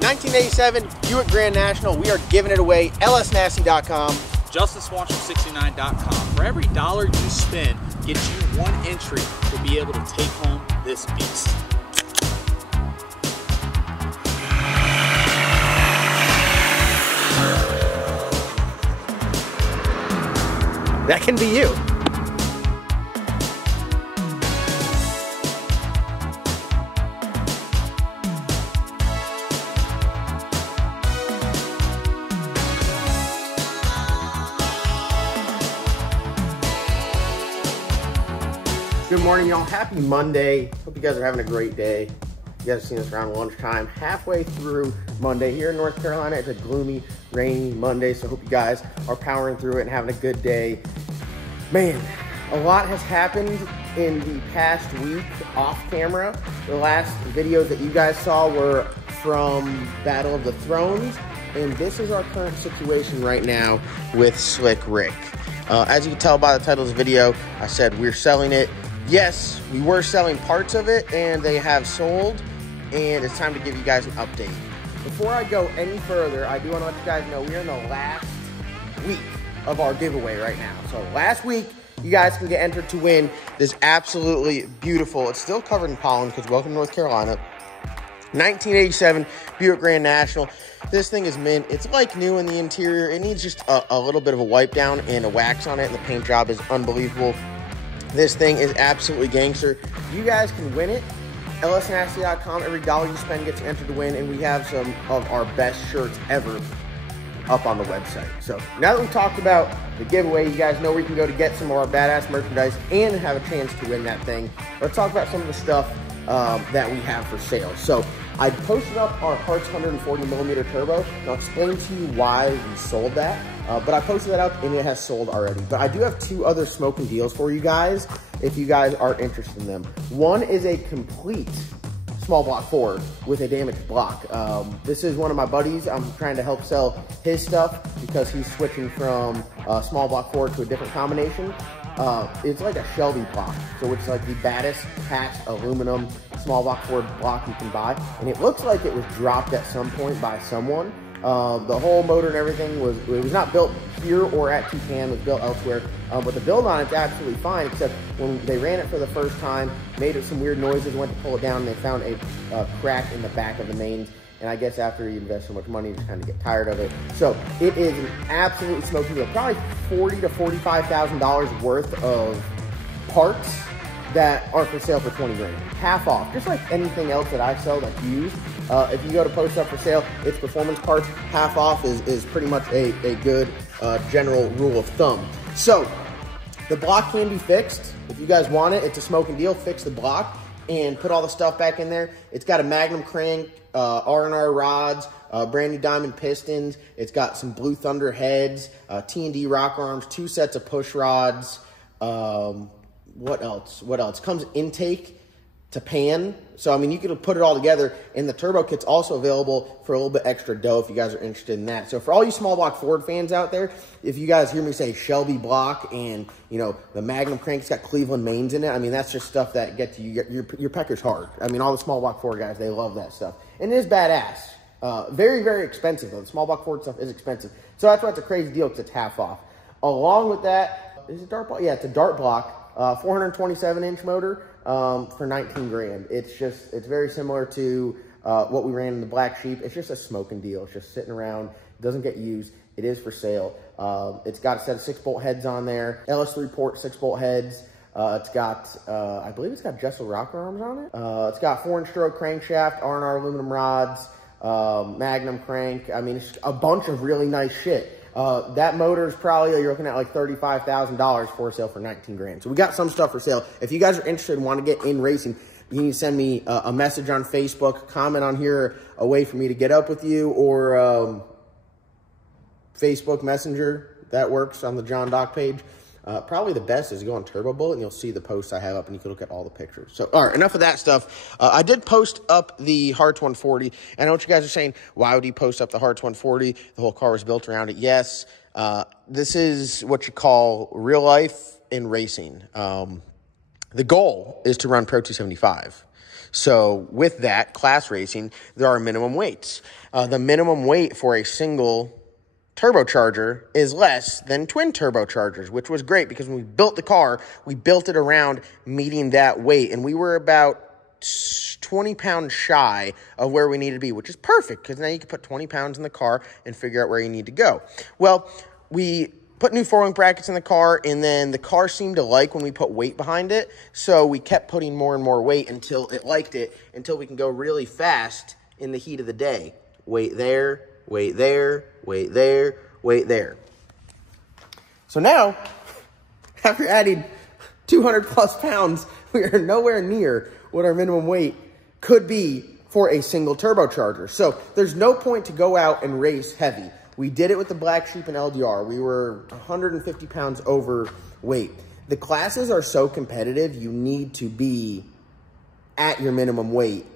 1987 Buick Grand National. We are giving it away. LSNasty.com. JustinSwanstrom69.com. For every dollar you spend, gets you one entry to be able to take home this beast. That can be you. Good morning, y'all. Happy Monday. Hope you guys are having a great day. You guys have seen us around lunchtime. Halfway through Monday here in North Carolina. It's a gloomy, rainy Monday, so hope you guys are powering through it and having a good day. Man, a lot has happened in the past week off camera. The last videos that you guys saw were from Battle of the Thrones, and this is our current situation right now with Slick Rick. As you can tell by the title of this video, I said we're selling it. Yes, we were selling parts of it, and they have sold, and it's time to give you guys an update. Before I go any further, I do want to let you guys know we're in the last week of our giveaway right now. So last week, you guys can get entered to win this absolutely beautiful, it's still covered in pollen because welcome to North Carolina, 1987 Buick Grand National. This thing is mint. It's like new in the interior. It needs just a little bit of a wipe down and a wax on it, and the paint job is unbelievable. This thing is absolutely gangster. You guys can win it. LSNasty.com. Every dollar you spend gets entered to win, and we have some of our best shirts ever up on the website. So now that we've talked about the giveaway, you guys know where you can go to get some of our badass merchandise and have a chance to win that thing. Let's talk about some of the stuff that we have for sale. So I posted up our Hartz 140mm turbo. I'll explain to you why we sold that. But I posted that up and it has sold already. But I do have two other smoking deals for you guys if you guys are interested in them. One is a complete small block Ford with a damaged block. This is one of my buddies. I'm trying to help sell his stuff because he's switching from small block Ford to a different combination. It's like a Shelby block, so it's like the baddest cast aluminum small block Ford block you can buy, and it looks like it was dropped at some point by someone. The whole motor and everything was not built here or at Toucan, it was built elsewhere, but the build on it's absolutely fine, except when they ran it for the first time, made it some weird noises, went to pull it down, and they found a crack in the back of the mains. And I guess after you invest so much money, you just kind of get tired of it. So it is an absolutely smoking deal. Probably $40,000 to $45,000 worth of parts that are for sale for 20 grand. Half off, just like anything else that I sell that's used. If you go to post up for sale, it's performance parts. Half off is pretty much a good general rule of thumb. So the block can be fixed. If you guys want it, it's a smoking deal. Fix the block and put all the stuff back in there. It's got a Magnum crank, R&R rods, brand new diamond pistons. It's got some Blue Thunder heads, T&D rock arms, 2 sets of push rods. What else? Comes intake to pan. So, I mean, you could put it all together, and the turbo kit's also available for a little bit extra dough if you guys are interested in that. So for all you small block Ford fans out there, if you guys hear me say Shelby block and, you know, the Magnum crank's got Cleveland mains in it, I mean, that's just stuff that gets you, your pecker's hard. I mean, all the small block Ford guys, they love that stuff. And it is badass. Very, very expensive, though. The small block Ford stuff is expensive. So that's why it's a crazy deal, because it's half off. Along with that, is it dart block? Yeah, it's a dart block. 427-inch motor for 19 grand. It's very similar to what we ran in the Black Sheep. It's just a smoking deal. It's just sitting around. It doesn't get used. It is for sale. It's got a set of 6-bolt heads on there. LS3 port 6-bolt heads. It's got, I believe it's got Jessel rocker arms on it. It's got 4-inch stroke crankshaft, R&R aluminum rods, Magnum crank. I mean, it's a bunch of really nice shit. That motor is probably, you're looking at like $35,000 for sale for 19 grand. So we got some stuff for sale. If you guys are interested and want to get in racing, you can send me a message on Facebook, comment on here, a way for me to get up with you, or Facebook Messenger. That works on the John Doc page. Probably the best is go on Turbo Bullet, and you'll see the posts I have up, and you can look at all the pictures. So, all right, enough of that stuff. I did post up the Hartz 140. I know what you guys are saying. Why would you post up the Hartz 140? The whole car was built around it. Yes, this is what you call real life in racing. The goal is to run Pro 275. So with that, class racing, there are minimum weights. The minimum weight for a single turbocharger is less than twin turbochargers, which was great because when we built the car, we built it around meeting that weight, and we were about 20 pounds shy of where we needed to be, which is perfect because now you can put 20 pounds in the car and figure out where you need to go. Well, we put new four-link brackets in the car, and then the car seemed to like when we put weight behind it, so we kept putting more and more weight until it liked it, until we can go really fast in the heat of the day. Weight there, weight there, weight there, weight there. So now, after adding 200 plus pounds, we are nowhere near what our minimum weight could be for a single turbocharger. So there's no point to go out and race heavy. We did it with the Black Sheep and LDR. We were 150 pounds overweight. The classes are so competitive, you need to be at your minimum weight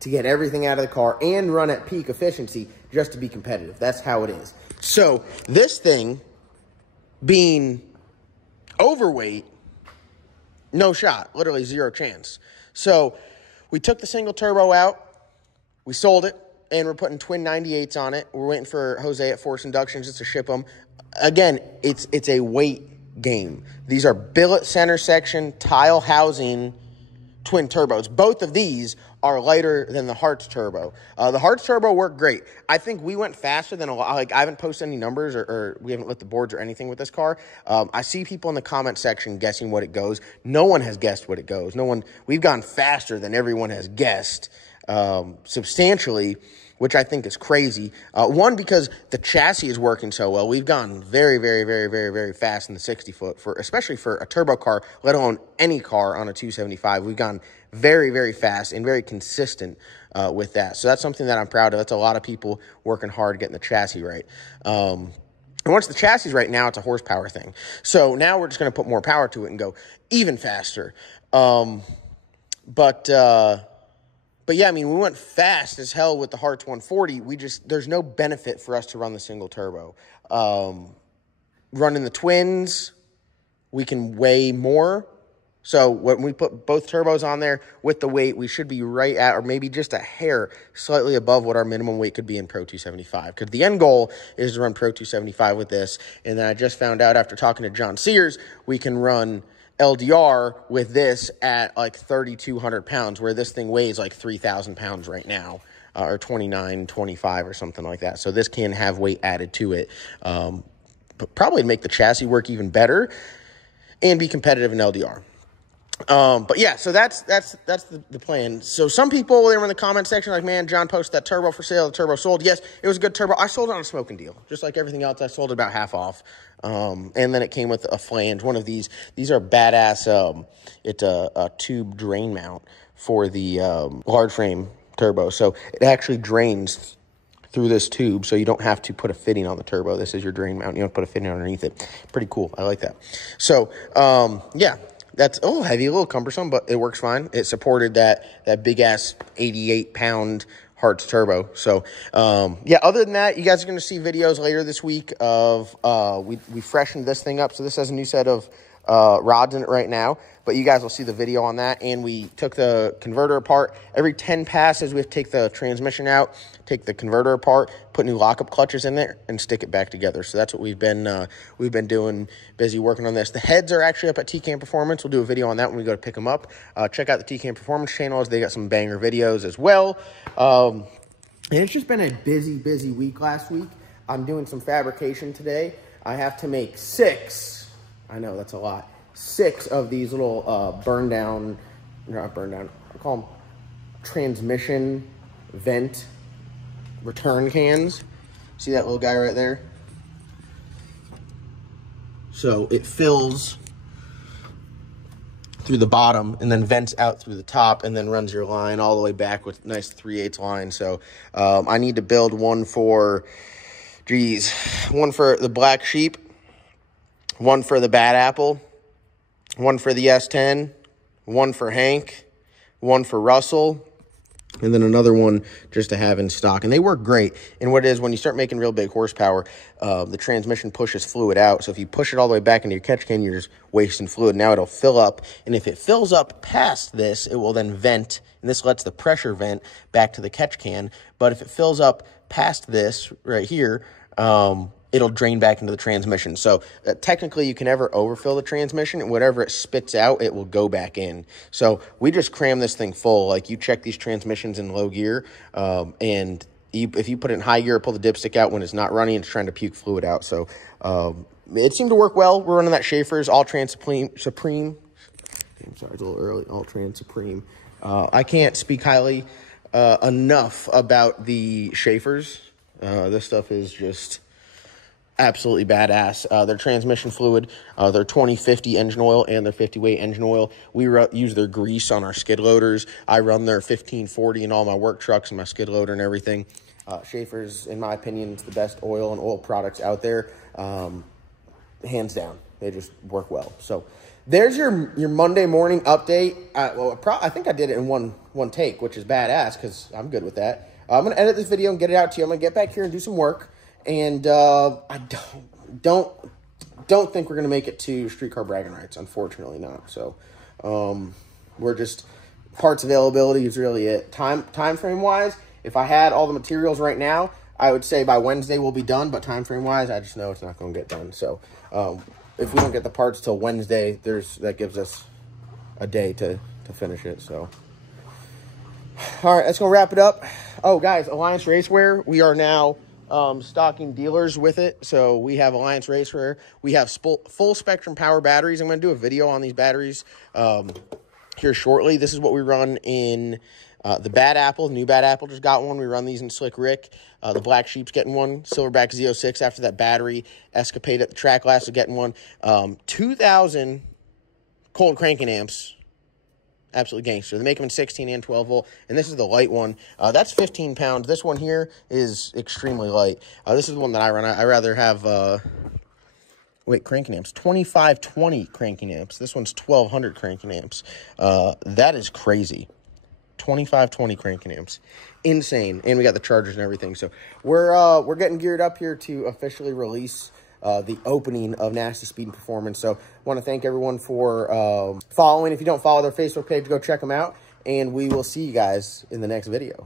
to get everything out of the car and run at peak efficiency just to be competitive. That's how it is. So this thing being overweight, no shot, literally zero chance. So we took the single turbo out, we sold it, and we're putting twin 98s on it. We're waiting for Jose at Force Inductions just to ship them. Again, it's a weight game. These are billet center section, tile housing twin turbos. Both of these are lighter than the Hartz turbo. The Hartz turbo worked great. I think we went faster than a lot. Like, I haven't posted any numbers or we haven't lit the boards or anything with this car. I see people in the comment section guessing what it goes. No one has guessed what it goes. We've gone faster than everyone has guessed, substantially, which I think is crazy. One, because the chassis is working so well. We've gone very, very, very, very, very fast in the 60-foot, especially for a turbo car, let alone any car on a 275. We've gone very, very fast and very consistent with that. So that's something that I'm proud of. That's a lot of people working hard getting the chassis right. And once the chassis is right, now it's a horsepower thing. So now we're just going to put more power to it and go even faster. But yeah, I mean, we went fast as hell with the Hartz 140. There's no benefit for us to run the single turbo. Running the twins, we can weigh more. So when we put both turbos on there with the weight, we should be right at, or maybe just a hair slightly above what our minimum weight could be in Pro 275. Because the end goal is to run Pro 275 with this. And then I just found out after talking to John Sears, we can run LDR with this at like 3,200 pounds, where this thing weighs like 3,000 pounds right now, or 2925 or something like that. So this can have weight added to it, but probably make the chassis work even better and be competitive in LDR. But yeah, so that's the plan. So some people, they were in the comment section like, man, John posted that turbo for sale. The turbo sold. Yes, it was a good turbo. I sold it on a smoking deal. Just like everything else, I sold it about half off. And then it came with a flange. One of these are badass. It's a tube drain mount for the large frame turbo. So it actually drains through this tube, so you don't have to put a fitting on the turbo. This is your drain mount. You don't put a fitting underneath it. Pretty cool. I like that. So, yeah. That's a little heavy, a little cumbersome, but it works fine. It supported that big-ass 88-pound Hartz turbo. So, yeah, other than that, you guys are going to see videos later this week of we freshened this thing up. So this has a new set of rods in it right now, but you guys will see the video on that. And we took the converter apart. Every 10 passes, we have to take the transmission out, take the converter apart, put new lockup clutches in there, and stick it back together. So that's what we've been doing, busy working on this. The heads are actually up at TCAM Performance. We'll do a video on that when we go to pick them up. Check out the TCAM Performance channels. They got some banger videos as well. And it's just been a busy week last week. I'm doing some fabrication today. I have to make 6. I know, that's a lot. 6 of these little not burn down, I call them transmission vent return cans. See that little guy right there? So it fills through the bottom and then vents out through the top and then runs your line all the way back with nice 3/8 line. So I need to build one for the Black Sheep, one for the Bad Apple, one for the S10, one for Hank, one for Russell, and then another one just to have in stock. And they work great. And what it is, when you start making real big horsepower, the transmission pushes fluid out. So if you push it all the way back into your catch can, you're just wasting fluid. Now it'll fill up. And if it fills up past this, it will then vent. And this lets the pressure vent back to the catch can. But if it fills up past this right here, it'll drain back into the transmission. So technically you can never overfill the transmission, and whatever it spits out, it will go back in. So we just cram this thing full. Like, you check these transmissions in low gear, and if you put it in high gear, pull the dipstick out when it's not running, it's trying to puke fluid out. So it seemed to work well. We're running that Schaefer's All-Trans Supreme. I'm sorry, it's a little early. All-Trans Supreme. I can't speak highly enough about the Schaefer's. This stuff is just absolutely badass. Their transmission fluid, their 2050 engine oil, and their 50 weight engine oil. We use their grease on our skid loaders. I run their 1540 in all my work trucks and my skid loader and everything. Schaefer's, in my opinion, is the best oil and oil products out there. Hands down. They just work well. So there's your Monday morning update. I think I did it in one take, which is badass because I'm good with that. I'm going to edit this video and get it out to you. I'm going to get back here and do some work. And I don't think we're going to make it to streetcar bragging rights. Unfortunately not. So we're just, parts availability is really it. Time frame wise, if I had all the materials right now, I would say by Wednesday we'll be done. But time frame wise, I just know it's not going to get done. So if we don't get the parts till Wednesday, that gives us a day to finish it. So all right, that's going to wrap it up. Oh, guys, Alliance Racewear, we are now stocking dealers with it. So we have Alliance Racewear. We have full spectrum power batteries. I'm going to do a video on these batteries here shortly. This is what we run in the Bad Apple. New Bad Apple just got one. We run these in Slick Rick. The Black Sheep's getting one. Silverback Z06 after that battery escapade at the track last is getting one. 2,000 cold cranking amps. Absolutely gangster. They make them in 16 and 12 volt, and this is the light one. That's 15 pounds. This one here is extremely light. This is the one that I run. I rather have, cranking amps. 2520 cranking amps. This one's 1200 cranking amps. That is crazy. 2520 cranking amps. Insane. And we got the chargers and everything. So we're getting geared up here to officially release the opening of Nasty Speed and Performance. So I want to thank everyone for following. If you don't follow their Facebook page, go check them out. And we will see you guys in the next video.